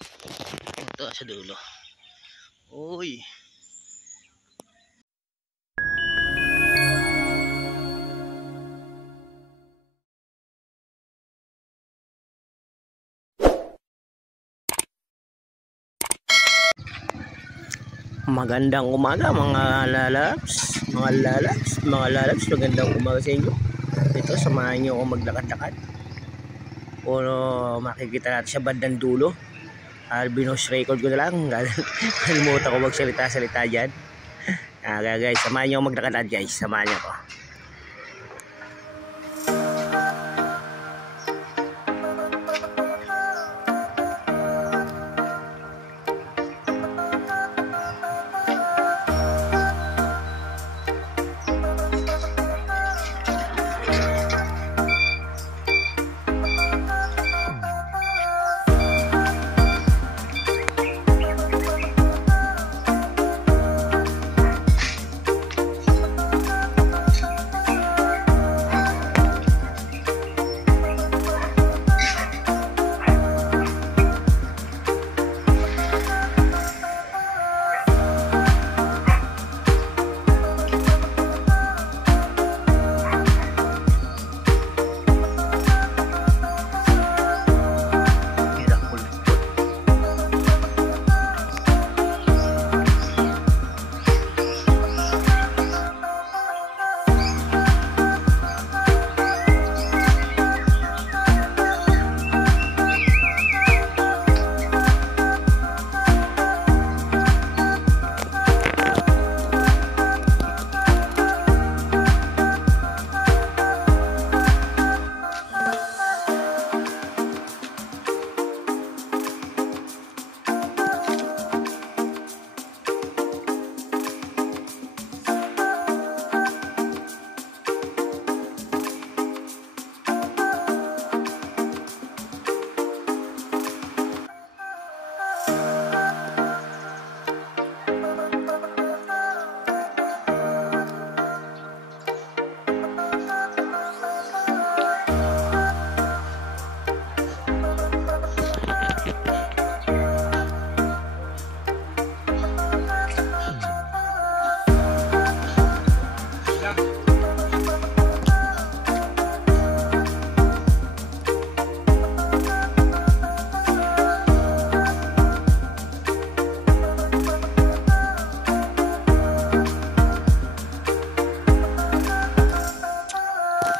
Ito sa dulo. Uy. Magandang umaga mga lalabs, magandang umaga sa inyo. Ito, samahan nyo ako maglakad-lakad. O makikita natin sa bandang dulo. Albinos record ko na lang. Kalimutan ko magsalita-salita dyan. Guys, samahan nyo ako maglakad guys. Samahan nyo ako.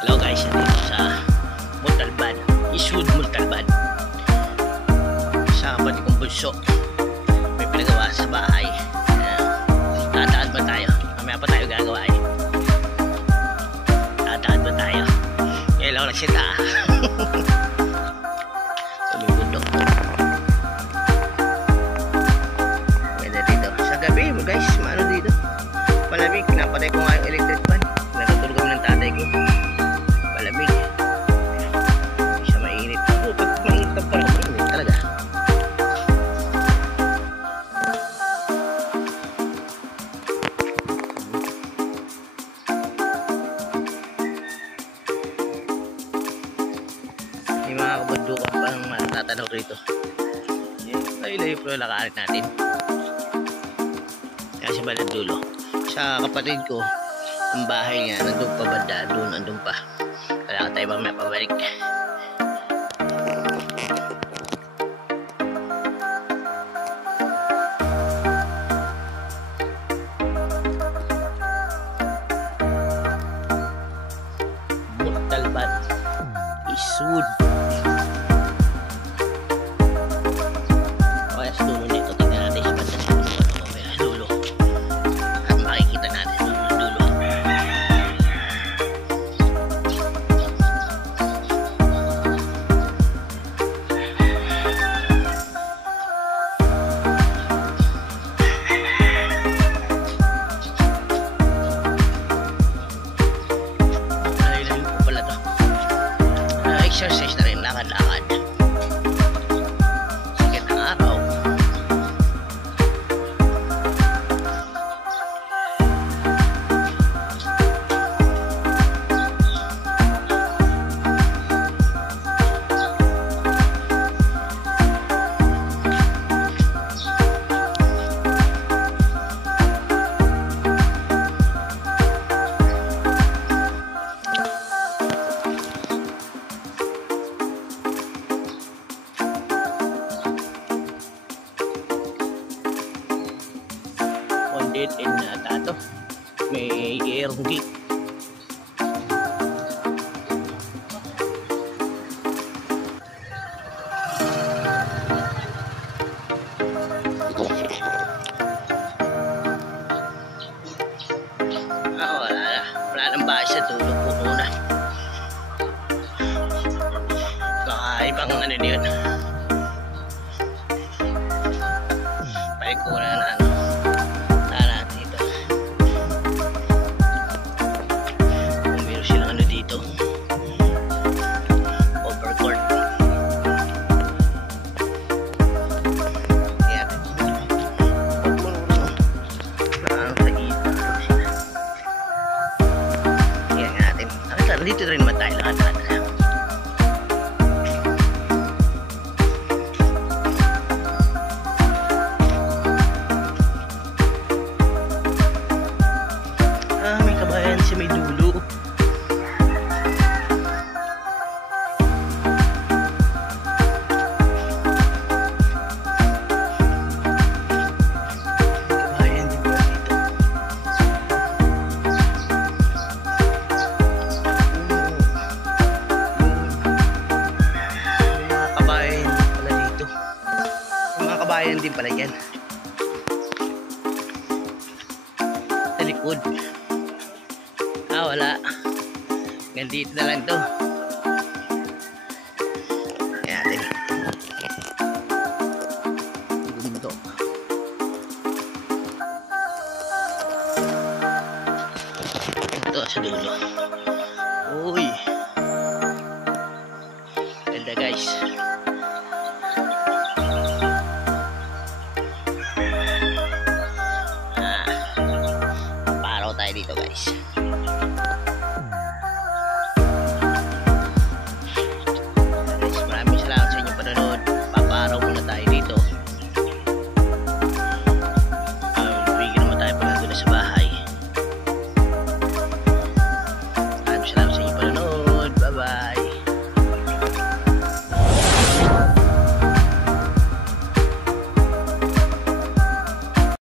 Hello guys, dito sa Montalban, Eastwood Montalban. Sa kapatid kong bunso, may pinagawa sa bahay. Tataan ba tayo? Mamaya pa tayo gagawain. Tataan ba tayo? Ngayon lang nagsita. Lumundok. Pwede dito. Sa gabi mo guys, maano dito? Malamig, pinapatay ko nga yung electric fan. Natutulog kami ng tatay ko. Malamig. Hindi siya mainit. Pag mainit ka parang mainit talaga. May mga kabundukan parang matatanaw rito. Layo-layo pero lakarin natin. Kaya sa bandang dulo. Sa kapatid ko, ang bahay niya, nandun pa banda, nandun pa. Kaya tayo bang may pabalik. Montalban, Eastwood. Kaya sa dulo nito, tingnan natin sa bandang dulo. At makikita natin dulo. Dead end na ata to. May airong gate. Wala nang bahay sa dulo po muna. Ibang ano yun. Balik ko na ano. Natin dito. Kung meron silang ano dito. Overcourt. Yan. Ano sa gitna. Yan natin. Dito rin naman tayo lahat. May kabayan siya may dulo. Kabayan din ba dito? May mga kabayan din pala dito. May mga kabayan din pala yan. Sa likod. Wala. Gandito na lang to. Ayan natin. Bundok. Ito sa dulo. Uy. Ganda guys. Paraw tayo dito guys.